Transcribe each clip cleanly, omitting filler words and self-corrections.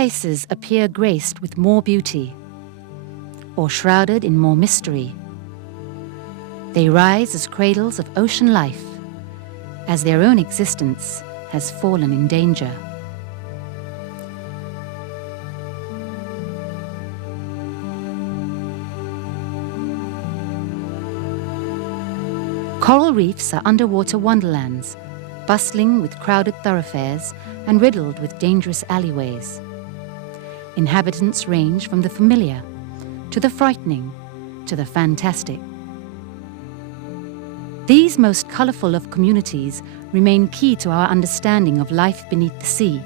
places appear graced with more beauty, or shrouded in more mystery. They rise as cradles of ocean life, as their own existence has fallen in danger. Coral reefs are underwater wonderlands, bustling with crowded thoroughfares and riddled with dangerous alleyways. Inhabitants range from the familiar to the frightening to the fantastic. These most colourful of communities remain key to our understanding of life beneath the sea.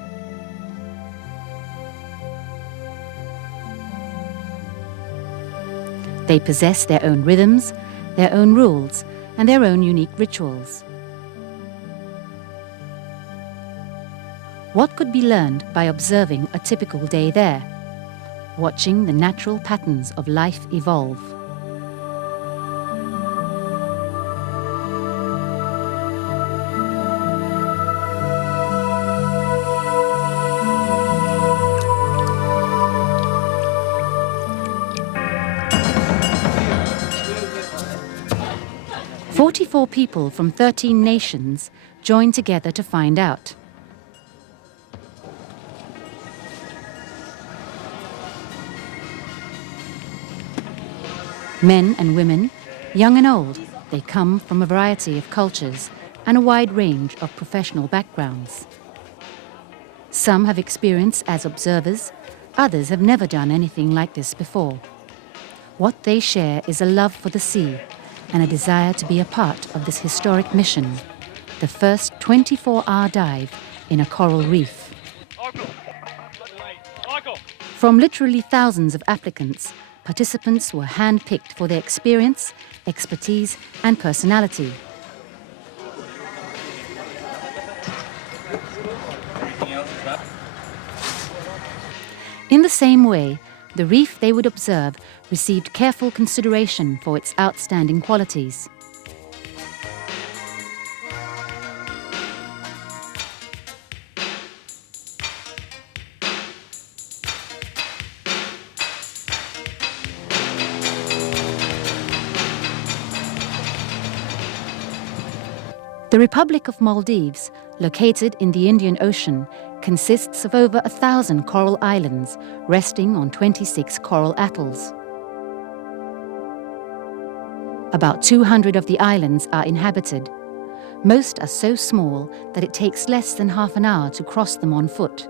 They possess their own rhythms, their own rules, and their own unique rituals. What could be learned by observing a typical day there, watching the natural patterns of life evolve? "44 people from 13 nations joined together to find out. Men and women, young and old, they come from a variety of cultures and a wide range of professional backgrounds. Some have experience as observers, others have never done anything like this before. What they share is a love for the sea and a desire to be a part of this historic mission, the first 24-hour dive in a coral reef. From literally thousands of applicants, participants were hand-picked for their experience, expertise, and personality. In the same way, the reef they would observe received careful consideration for its outstanding qualities. The Republic of Maldives, located in the Indian Ocean, consists of over 1,000 coral islands resting on 26 coral atolls. About 200 of the islands are inhabited. Most are so small that it takes less than half an hour to cross them on foot.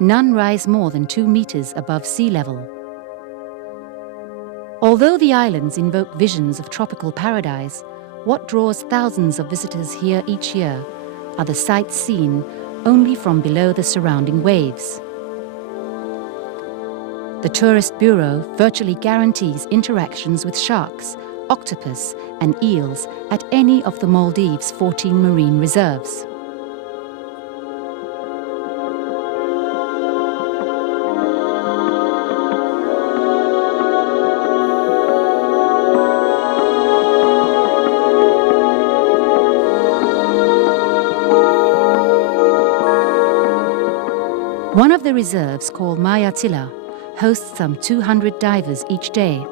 None rise more than 2 meters above sea level. Although the islands invoke visions of tropical paradise, what draws thousands of visitors here each year are the sights seen only from below the surrounding waves. The Tourist Bureau virtually guarantees interactions with sharks, octopus, and eels at any of the Maldives' 14 marine reserves. One of the reserves, called Maaya Thila, hosts some 200 divers each day.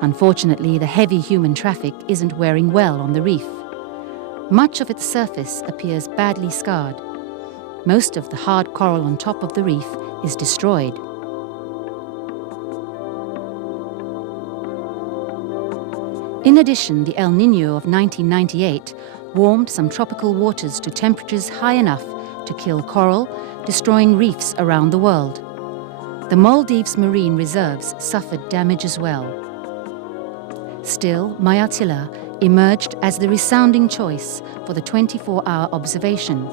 Unfortunately, the heavy human traffic isn't wearing well on the reef. Much of its surface appears badly scarred. Most of the hard coral on top of the reef is destroyed. In addition, the El Niño of 1998 warmed some tropical waters to temperatures high enough to kill coral, destroying reefs around the world. The Maldives marine reserves suffered damage as well. Still, Maaya Thila emerged as the resounding choice for the 24-hour observation.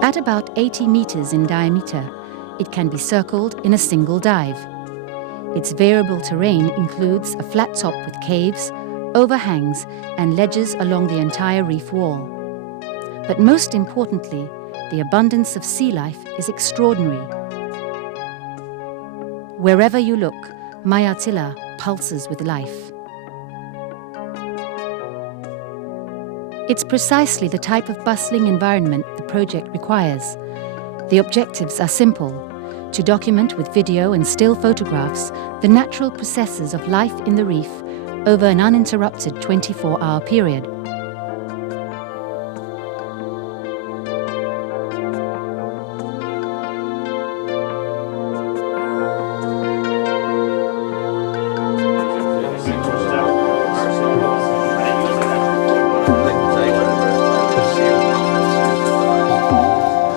At about 80 meters in diameter, it can be circled in a single dive. Its variable terrain includes a flat top with caves, overhangs, and ledges along the entire reef wall. But most importantly, the abundance of sea life is extraordinary. Wherever you look, Maaya Thila pulses with life. It's precisely the type of bustling environment the project requires. The objectives are simple: to document with video and still photographs the natural processes of life in the reef over an uninterrupted 24-hour period.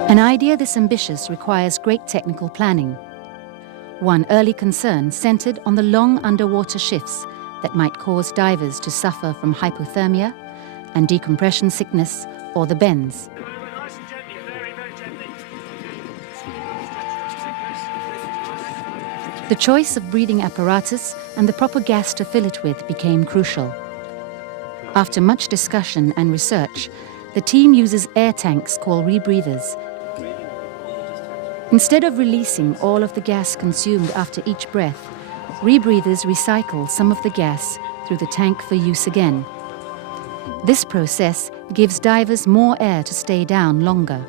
An idea this ambitious requires great technical planning. One early concern centered on the long underwater shifts that might cause divers to suffer from hypothermia and decompression sickness or the bends. The choice of breathing apparatus and the proper gas to fill it with became crucial. After much discussion and research, the team uses air tanks called rebreathers. Instead of releasing all of the gas consumed after each breath, rebreathers recycle some of the gas through the tank for use again. This process gives divers more air to stay down longer.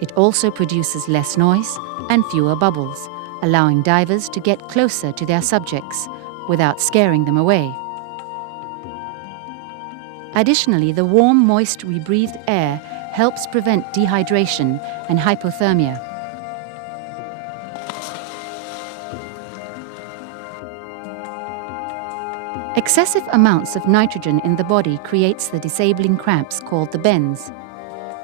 It also produces less noise and fewer bubbles, allowing divers to get closer to their subjects without scaring them away. Additionally, the warm, moist, rebreathed air helps prevent dehydration and hypothermia. Excessive amounts of nitrogen in the body creates the disabling cramps called the bends.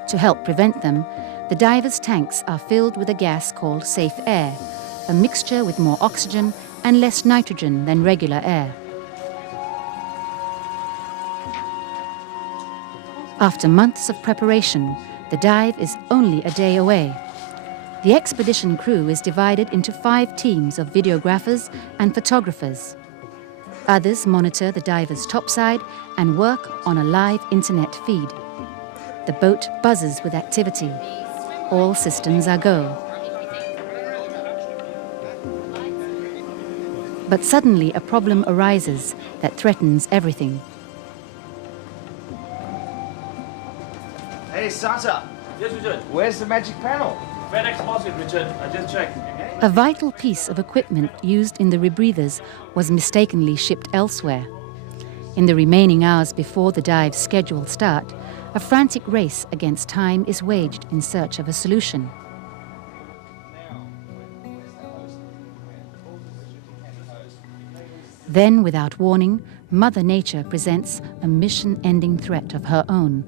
To help prevent them, the divers' tanks are filled with a gas called safe air, a mixture with more oxygen and less nitrogen than regular air. After months of preparation, the dive is only a day away. The expedition crew is divided into 5 teams of videographers and photographers. Others monitor the diver's topside and work on a live internet feed. The boat buzzes with activity. All systems are go. But suddenly a problem arises that threatens everything. Hey, Sasa. Yes, Richard. Where's the magic panel? FedEx lost it, Richard. I just checked. A vital piece of equipment used in the rebreathers was mistakenly shipped elsewhere. In the remaining hours before the dive's scheduled start, a frantic race against time is waged in search of a solution. Then, without warning, Mother Nature presents a mission-ending threat of her own.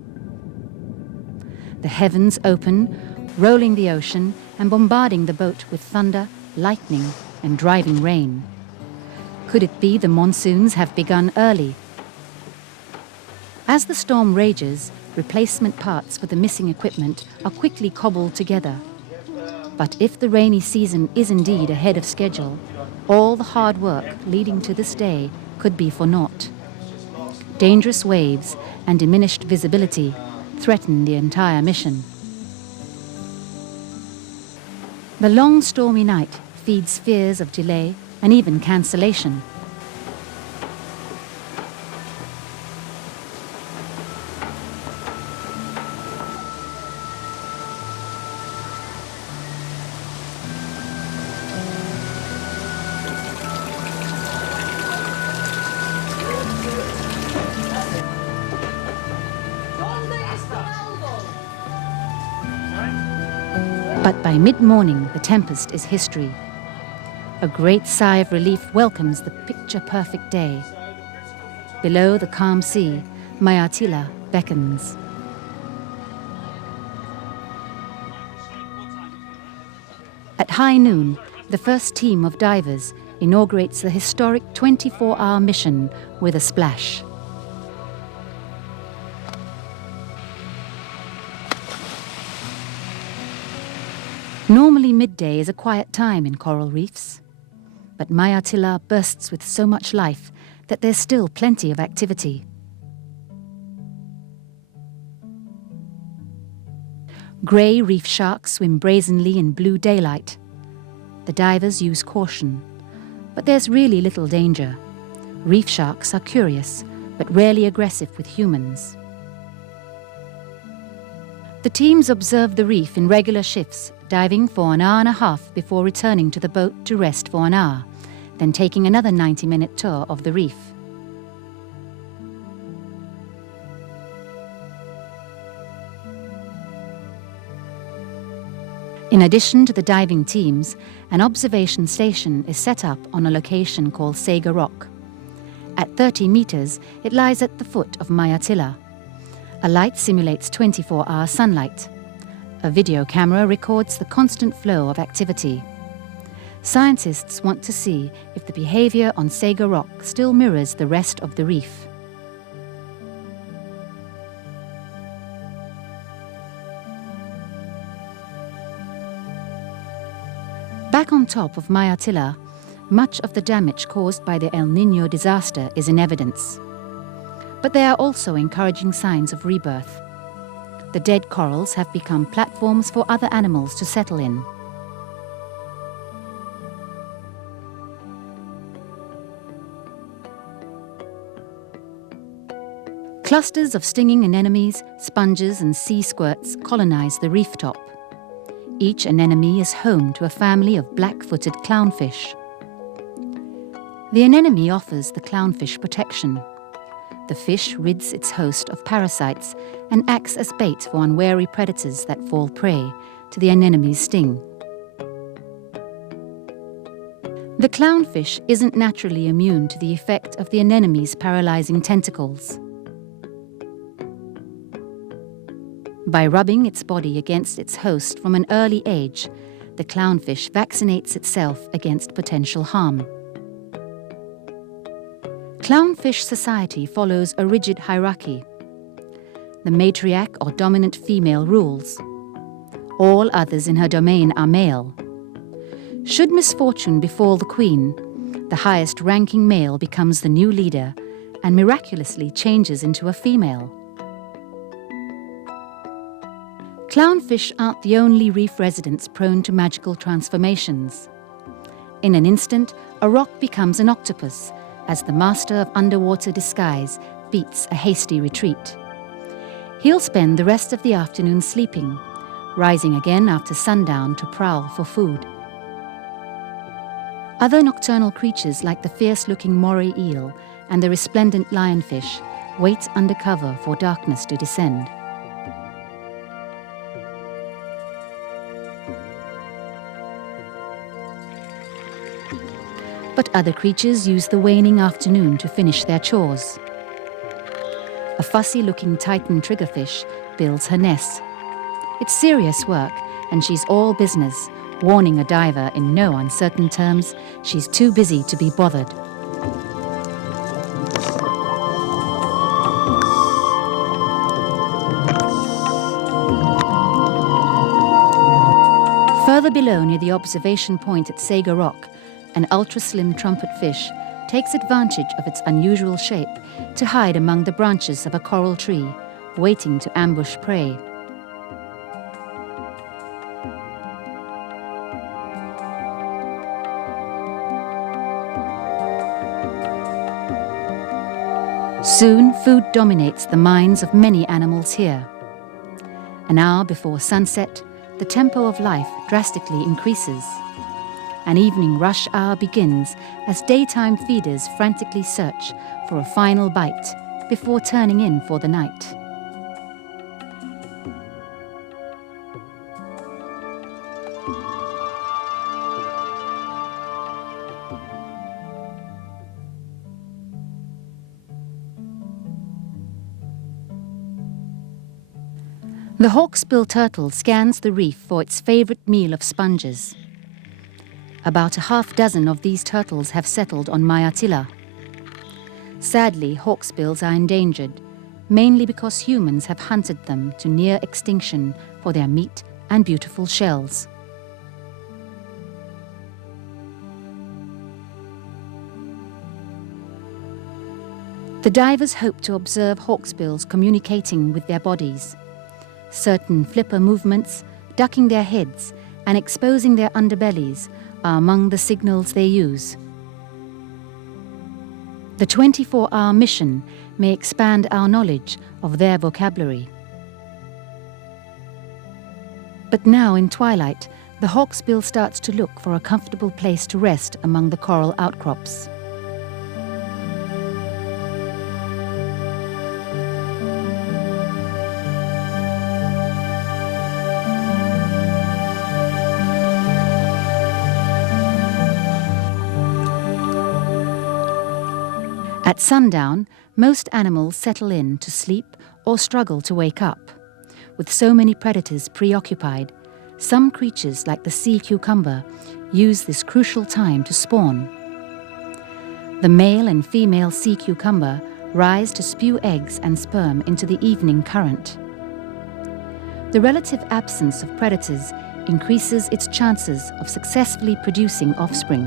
The heavens open, rolling the ocean and bombarding the boat with thunder, lightning, and driving rain. Could it be the monsoons have begun early? As the storm rages, replacement parts for the missing equipment are quickly cobbled together. But if the rainy season is indeed ahead of schedule, all the hard work leading to this day could be for naught. Dangerous waves and diminished visibility threaten the entire mission. The long stormy night feeds fears of delay and even cancellation. But by mid-morning, the tempest is history. A great sigh of relief welcomes the picture-perfect day. Below the calm sea, Maaya Thila beckons. At high noon, the first team of divers inaugurates the historic 24-hour mission with a splash. Normally midday is a quiet time in coral reefs, but Maaya Thila bursts with so much life that there's still plenty of activity. Grey reef sharks swim brazenly in blue daylight. The divers use caution, but there's really little danger. Reef sharks are curious, but rarely aggressive with humans. The teams observe the reef in regular shifts, diving for an hour and a half before returning to the boat to rest for an hour, then taking another 90-minute tour of the reef. In addition to the diving teams, an observation station is set up on a location called Sega Rock. At 30 meters, it lies at the foot of Maaya Thila. A light simulates 24-hour sunlight. A video camera records the constant flow of activity. Scientists want to see if the behavior on Sega Rock still mirrors the rest of the reef. Back on top of Maaya Thila, much of the damage caused by the El Niño disaster is in evidence. But there are also encouraging signs of rebirth. The dead corals have become platforms for other animals to settle in. Clusters of stinging anemones, sponges and sea squirts colonize the reef top. Each anemone is home to a family of black-footed clownfish. The anemone offers the clownfish protection. The fish rids its host of parasites and acts as bait for unwary predators that fall prey to the anemone's sting. The clownfish isn't naturally immune to the effect of the anemone's paralyzing tentacles. By rubbing its body against its host from an early age, the clownfish vaccinates itself against potential harm. Clownfish society follows a rigid hierarchy. The matriarch or dominant female rules. All others in her domain are male. Should misfortune befall the queen, the highest-ranking male becomes the new leader and miraculously changes into a female. Clownfish aren't the only reef residents prone to magical transformations. In an instant, a rock becomes an octopus, as the master of underwater disguise beats a hasty retreat. He'll spend the rest of the afternoon sleeping, rising again after sundown to prowl for food. Other nocturnal creatures like the fierce-looking Morrow Eel and the resplendent lionfish wait under cover for darkness to descend. But other creatures use the waning afternoon to finish their chores. A fussy-looking Titan triggerfish builds her nest. It's serious work, and she's all business, warning a diver in no uncertain terms she's too busy to be bothered. Further below, near the observation point at Sega Rock, an ultra-slim trumpetfish takes advantage of its unusual shape to hide among the branches of a coral tree, waiting to ambush prey. Soon, food dominates the minds of many animals here. An hour before sunset, the tempo of life drastically increases. An evening rush hour begins as daytime feeders frantically search for a final bite before turning in for the night. The hawksbill turtle scans the reef for its favorite meal of sponges. About a half dozen of these turtles have settled on Maaya Thila. Sadly, hawksbills are endangered, mainly because humans have hunted them to near extinction for their meat and beautiful shells. The divers hope to observe hawksbills communicating with their bodies. Certain flipper movements, ducking their heads, and exposing their underbellies are among the signals they use. The 24-hour mission may expand our knowledge of their vocabulary. But now in twilight, the hawksbill starts to look for a comfortable place to rest among the coral outcrops. At sundown, most animals settle in to sleep or struggle to wake up. With so many predators preoccupied, some creatures like the sea cucumber use this crucial time to spawn. The male and female sea cucumber rise to spew eggs and sperm into the evening current. The relative absence of predators increases its chances of successfully producing offspring.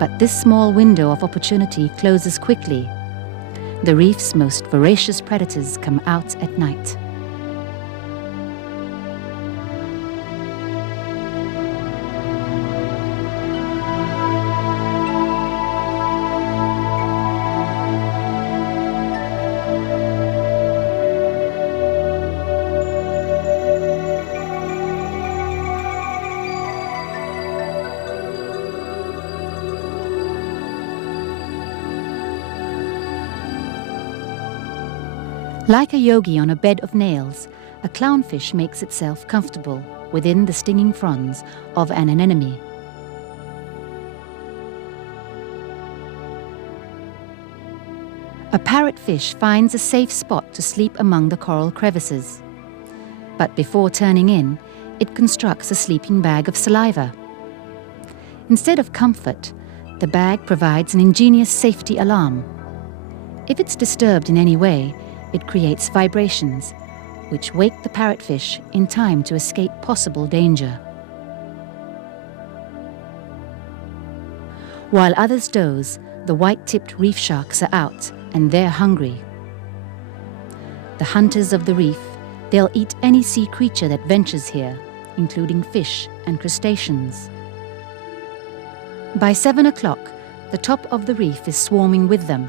But this small window of opportunity closes quickly. The reef's most voracious predators come out at night. Like a yogi on a bed of nails, a clownfish makes itself comfortable within the stinging fronds of an anemone. A parrotfish finds a safe spot to sleep among the coral crevices. But before turning in, it constructs a sleeping bag of saliva. Instead of comfort, the bag provides an ingenious safety alarm. If it's disturbed in any way, it creates vibrations, which wake the parrotfish in time to escape possible danger. While others doze, the white-tipped reef sharks are out, and they're hungry. The hunters of the reef, they'll eat any sea creature that ventures here, including fish and crustaceans. By 7 o'clock, the top of the reef is swarming with them.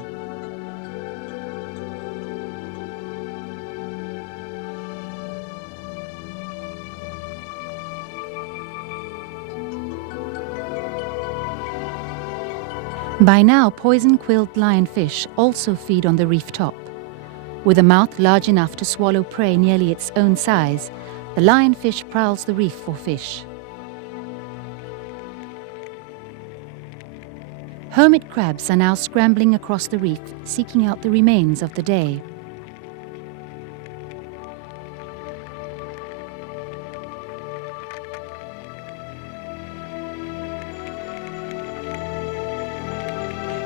By now, poison-quilled lionfish also feed on the reef top. With a mouth large enough to swallow prey nearly its own size, the lionfish prowls the reef for fish. Hermit crabs are now scrambling across the reef, seeking out the remains of the day.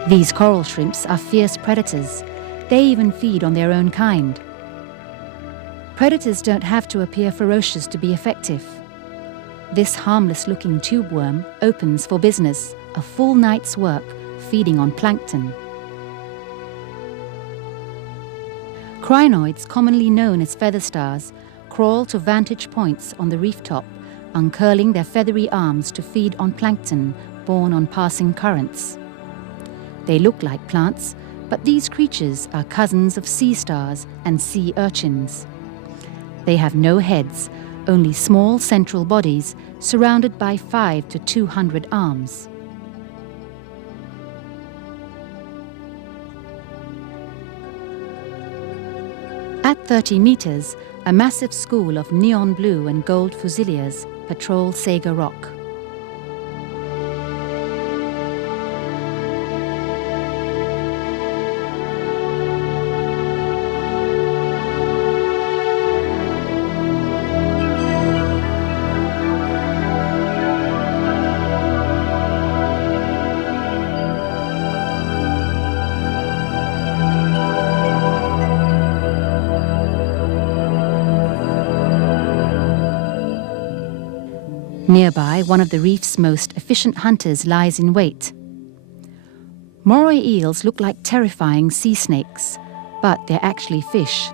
These coral shrimps are fierce predators. They even feed on their own kind. Predators don't have to appear ferocious to be effective. This harmless-looking tube worm opens for business, a full night's work feeding on plankton. Crinoids, commonly known as feather stars, crawl to vantage points on the reef top, uncurling their feathery arms to feed on plankton borne on passing currents. They look like plants, but these creatures are cousins of sea stars and sea urchins. They have no heads, only small central bodies surrounded by 5 to 200 arms. At 30 meters, a massive school of neon blue and gold fusiliers patrol Sega Rock. Nearby, one of the reef's most efficient hunters lies in wait. Morrow eels look like terrifying sea snakes, but they're actually fish.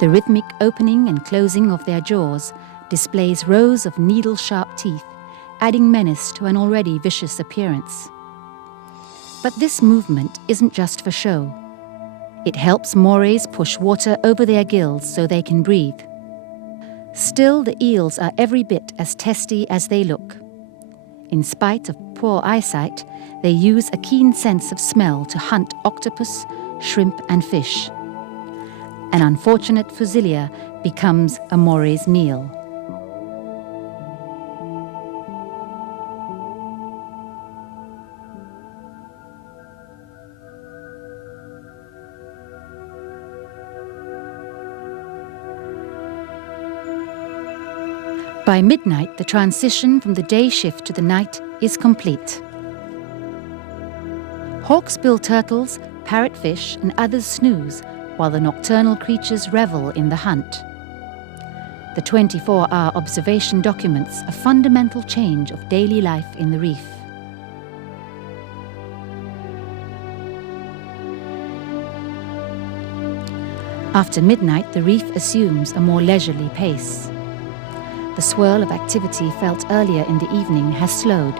The rhythmic opening and closing of their jaws displays rows of needle-sharp teeth, adding menace to an already vicious appearance. But this movement isn't just for show. It helps morays push water over their gills so they can breathe. Still, the eels are every bit as testy as they look. In spite of poor eyesight, they use a keen sense of smell to hunt octopus, shrimp and fish. An unfortunate fusilia becomes a more's meal. By midnight, the transition from the day shift to the night is complete. Hawksbill turtles, parrotfish and others snooze while the nocturnal creatures revel in the hunt. The 24-hour observation documents a fundamental change of daily life in the reef. After midnight, the reef assumes a more leisurely pace. The swirl of activity felt earlier in the evening has slowed.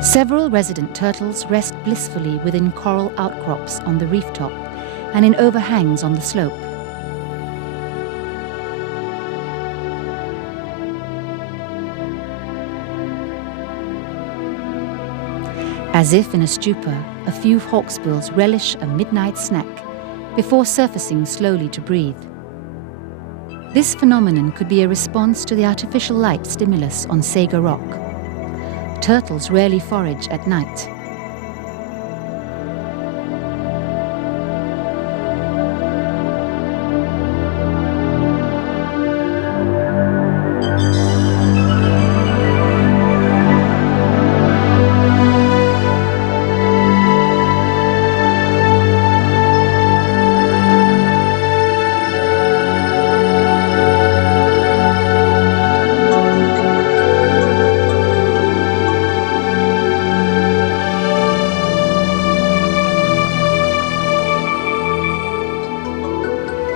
Several resident turtles rest blissfully within coral outcrops on the reef top and in overhangs on the slope. As if in a stupor, a few hawksbills relish a midnight snack before surfacing slowly to breathe. This phenomenon could be a response to the artificial light stimulus on Saga Rock. Turtles rarely forage at night.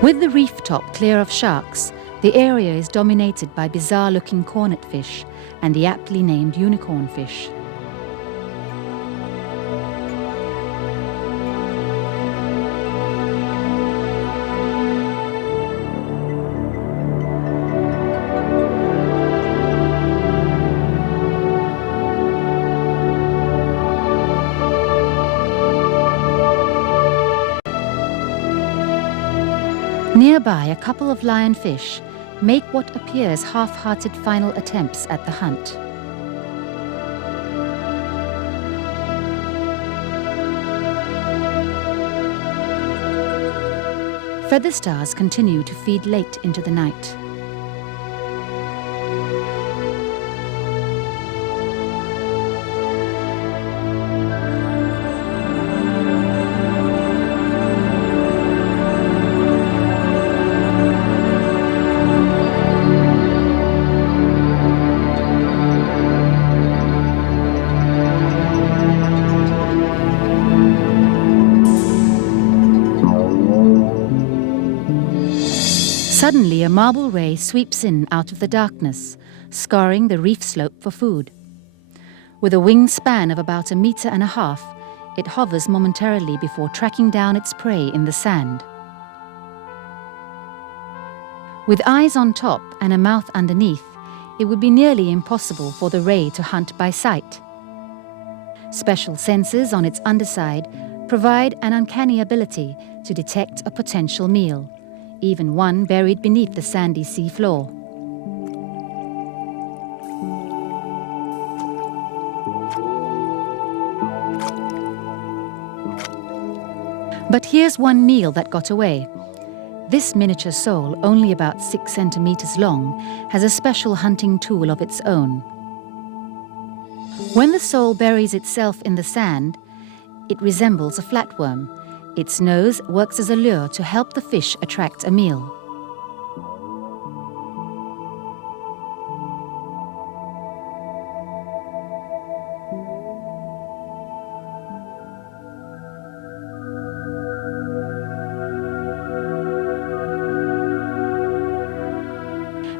With the reef top clear of sharks, the area is dominated by bizarre-looking cornet fish and the aptly named unicorn fish. Nearby, a couple of lionfish make what appears half-hearted final attempts at the hunt. Feather stars continue to feed late into the night. Suddenly, a marble ray sweeps in out of the darkness, scarring the reef slope for food. With a wingspan of about 1.5 meters, it hovers momentarily before tracking down its prey in the sand. With eyes on top and a mouth underneath, it would be nearly impossible for the ray to hunt by sight. Special sensors on its underside provide an uncanny ability to detect a potential meal, even one buried beneath the sandy sea floor. But here's one meal that got away. This miniature sole, only about 6 centimeters long, has a special hunting tool of its own. When the sole buries itself in the sand, it resembles a flatworm. Its nose works as a lure to help the fish attract a meal.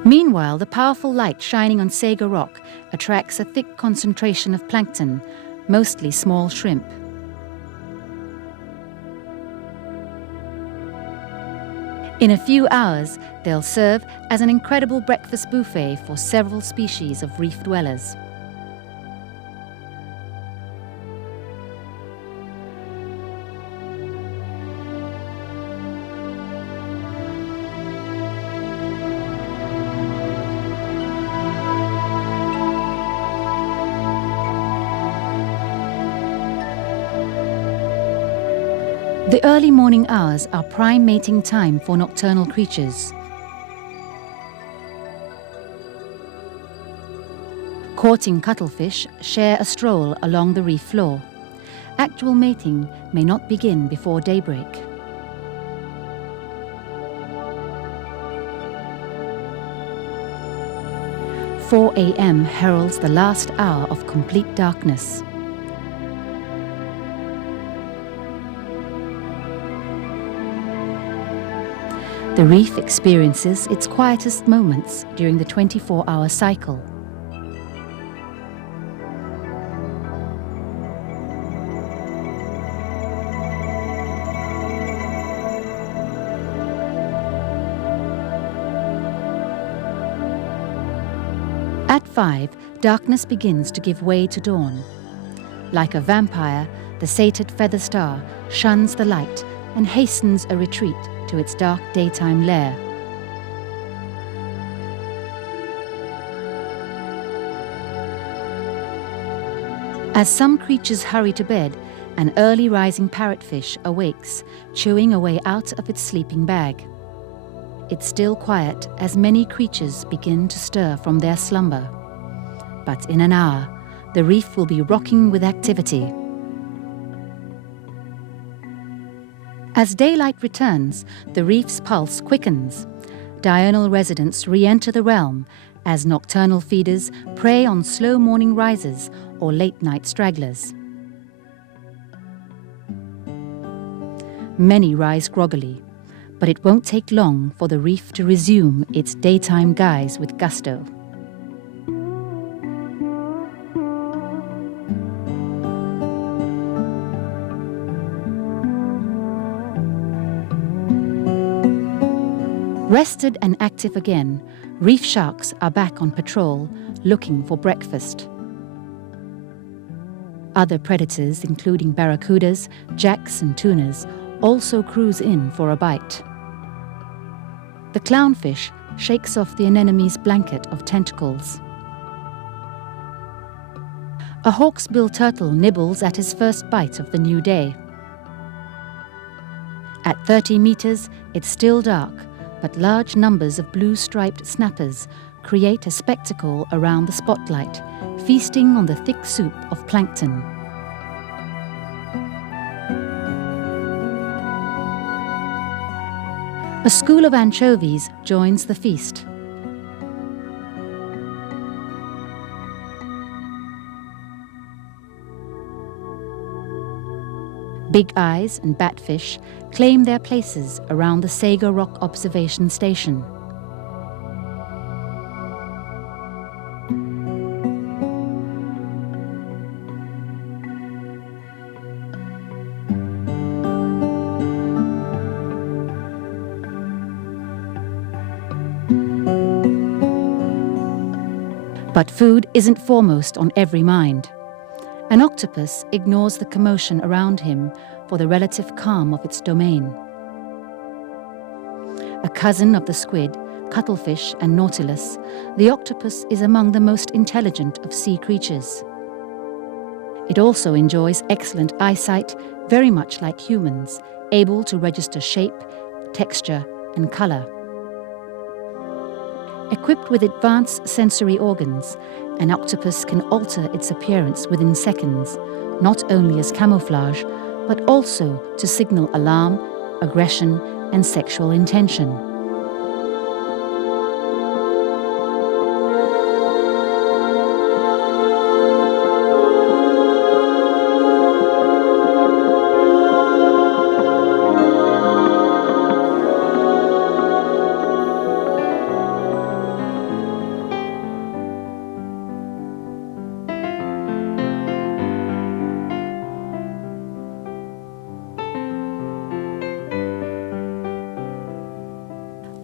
Meanwhile, the powerful light shining on Sago Rock attracts a thick concentration of plankton, mostly small shrimp. In a few hours, they'll serve as an incredible breakfast buffet for several species of reef dwellers. The early morning hours are prime mating time for nocturnal creatures. Courting cuttlefish share a stroll along the reef floor. Actual mating may not begin before daybreak. "4 a.m. heralds the last hour of complete darkness. The reef experiences its quietest moments during the 24-hour cycle. At 5, darkness begins to give way to dawn. Like a vampire, the sated feather star shuns the light and hastens a retreat to its dark daytime lair. As some creatures hurry to bed, an early rising parrotfish awakes, chewing away out of its sleeping bag. It's still quiet as many creatures begin to stir from their slumber. But in an hour, the reef will be rocking with activity. As daylight returns, the reef's pulse quickens. Diurnal residents re-enter the realm as nocturnal feeders prey on slow morning risers or late-night stragglers. Many rise groggily, but it won't take long for the reef to resume its daytime guise with gusto. Rested and active again, reef sharks are back on patrol, looking for breakfast. Other predators, including barracudas, jacks and tunas, also cruise in for a bite. The clownfish shakes off the anemone's blanket of tentacles. A hawksbill turtle nibbles at his first bite of the new day. At 30 meters, it's still dark, but large numbers of blue-striped snappers create a spectacle around the spotlight, feasting on the thick soup of plankton. A school of anchovies joins the feast. Big eyes and batfish claim their places around the Sago Rock observation station. But food isn't foremost on every mind. An octopus ignores the commotion around him for the relative calm of its domain. A cousin of the squid, cuttlefish and nautilus, the octopus is among the most intelligent of sea creatures. It also enjoys excellent eyesight, very much like humans, able to register shape, texture and color. Equipped with advanced sensory organs, an octopus can alter its appearance within seconds, not only as camouflage, but also to signal alarm, aggression, and sexual intention.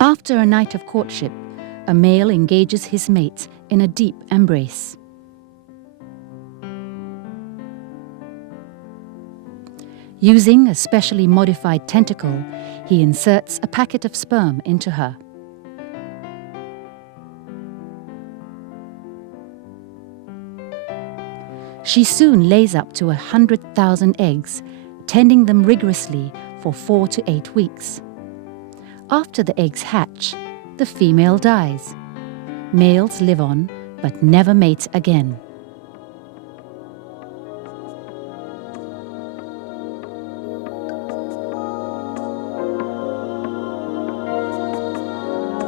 After a night of courtship, a male engages his mate in a deep embrace. Using a specially modified tentacle, he inserts a packet of sperm into her. She soon lays up to 100,000 eggs, tending them rigorously for 4 to 8 weeks. After the eggs hatch, the female dies. Males live on, but never mate again.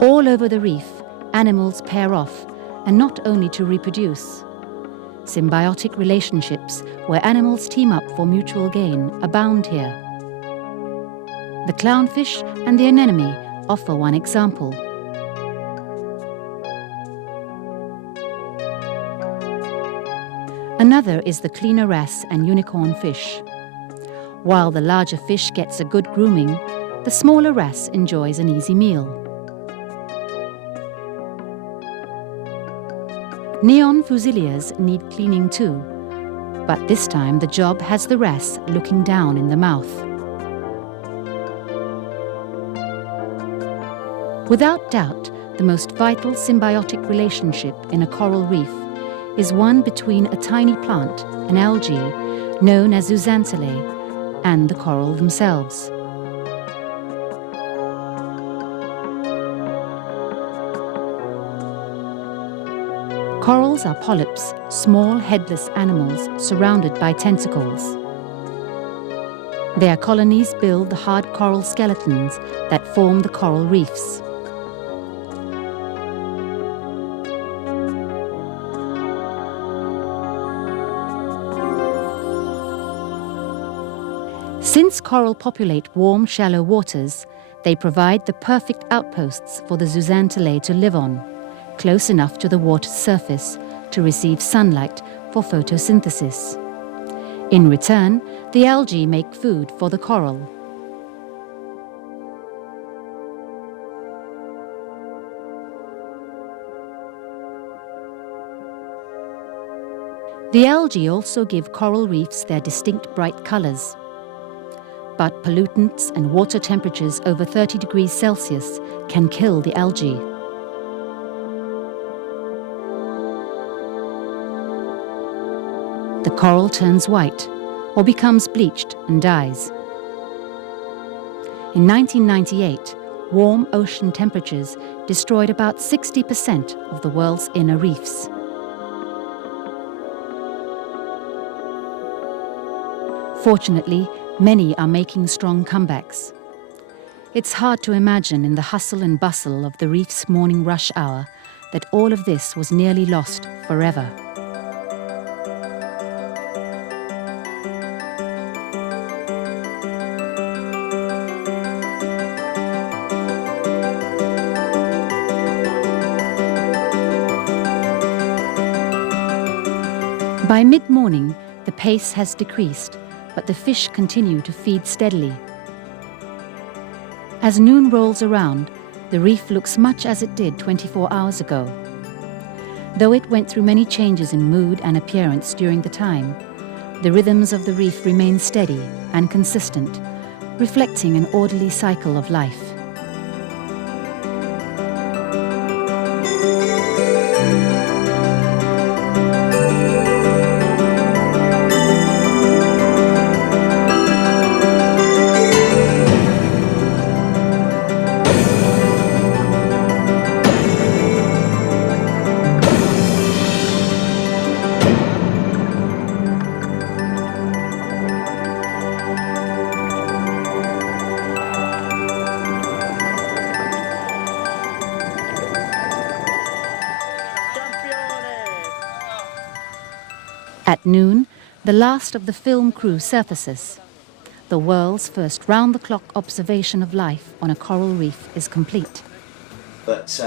All over the reef, animals pair off, and not only to reproduce. Symbiotic relationships, where animals team up for mutual gain, abound here. The clownfish and the anemone offer one example. Another is the cleaner wrasse and unicorn fish. While the larger fish gets a good grooming, the smaller wrasse enjoys an easy meal. Neon fusiliers need cleaning too, but this time the job has the wrasse looking down in the mouth. Without doubt, the most vital symbiotic relationship in a coral reef is one between a tiny plant, an algae, known as zooxanthellae, and the coral themselves. Corals are polyps, small headless animals surrounded by tentacles. Their colonies build the hard coral skeletons that form the coral reefs. Since coral populate warm, shallow waters, they provide the perfect outposts for the zooxanthellae to live on, close enough to the water's surface to receive sunlight for photosynthesis. In return, the algae make food for the coral. The algae also give coral reefs their distinct bright colors. But pollutants and water temperatures over 30 degrees Celsius can kill the algae. The coral turns white or becomes bleached and dies. In 1998, warm ocean temperatures destroyed about 60% of the world's inner reefs. Fortunately, many are making strong comebacks. It's hard to imagine in the hustle and bustle of the reef's morning rush hour that all of this was nearly lost forever. By mid-morning, the pace has decreased, but the fish continue to feed steadily. As noon rolls around, the reef looks much as it did 24 hours ago. Though it went through many changes in mood and appearance during the time, the rhythms of the reef remain steady and consistent, reflecting an orderly cycle of life. At noon, the last of the film crew surfaces. The world's first round-the-clock observation of life on a coral reef is complete. But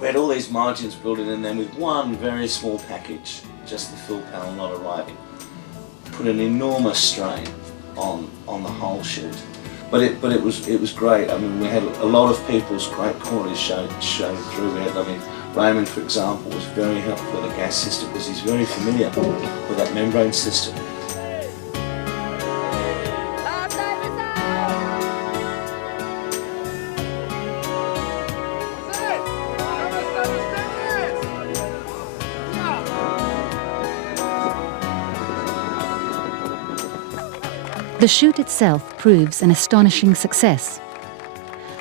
we had all these margins built in, and then with one very small package, just the fill panel not arriving, put an enormous strain on the whole shoot. But it was great. I mean, we had a lot of people's great qualities shown through. We had, I mean, Raymond, for example, was very helpful with the gas system because he's very familiar with that membrane system. The shoot itself proves an astonishing success.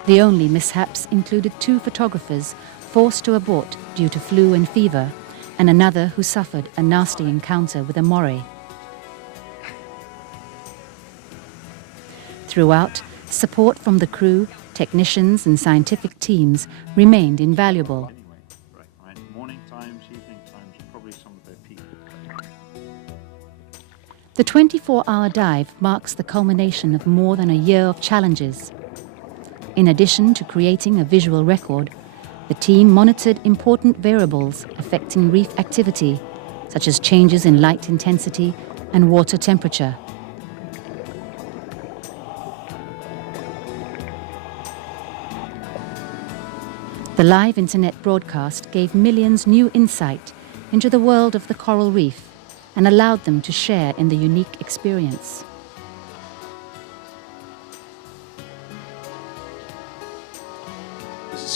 The only mishaps included 2 photographers forced to abort due to flu and fever, and another who suffered a nasty encounter with a moray. Throughout, support from the crew, technicians and scientific teams remained invaluable. Morning times, evening times, probably some of their peak. The 24-hour dive marks the culmination of more than a year of challenges. In addition to creating a visual record, the team monitored important variables affecting reef activity, such as changes in light intensity and water temperature. The live internet broadcast gave millions new insight into the world of the coral reef and allowed them to share in the unique experience.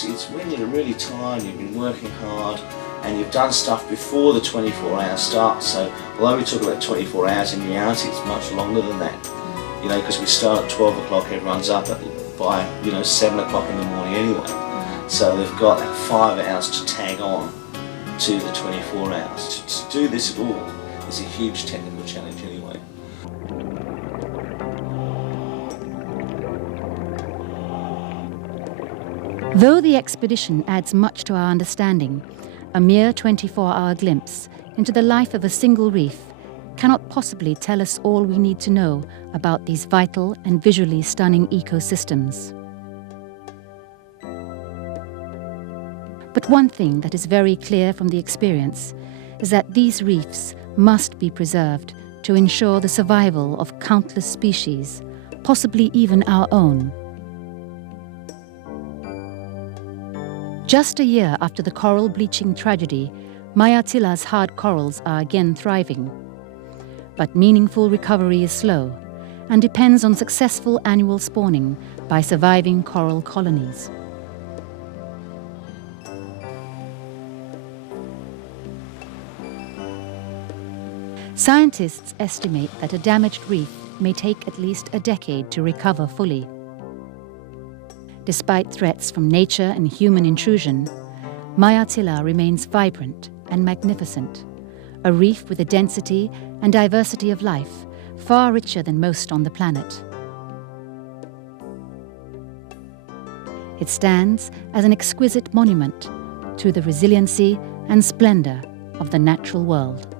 It's when you're really tired, you've been working hard, and you've done stuff before the 24-hour starts. So although we talk about 24 hours, in reality it's much longer than that. You know, because we start at 12 o'clock, everyone's up by 7 o'clock in the morning anyway. So they've got 5 hours to tag on to the 24 hours. To do this at all is a huge technical challenge anyway. Though the expedition adds much to our understanding, a mere 24-hour glimpse into the life of a single reef cannot possibly tell us all we need to know about these vital and visually stunning ecosystems. But one thing that is very clear from the experience is that these reefs must be preserved to ensure the survival of countless species, possibly even our own. Just a year after the coral bleaching tragedy, Maaya Thila's hard corals are again thriving. But meaningful recovery is slow and depends on successful annual spawning by surviving coral colonies. Scientists estimate that a damaged reef may take at least a decade to recover fully. Despite threats from nature and human intrusion, Maaya Thila remains vibrant and magnificent, a reef with a density and diversity of life far richer than most on the planet. It stands as an exquisite monument to the resiliency and splendor of the natural world.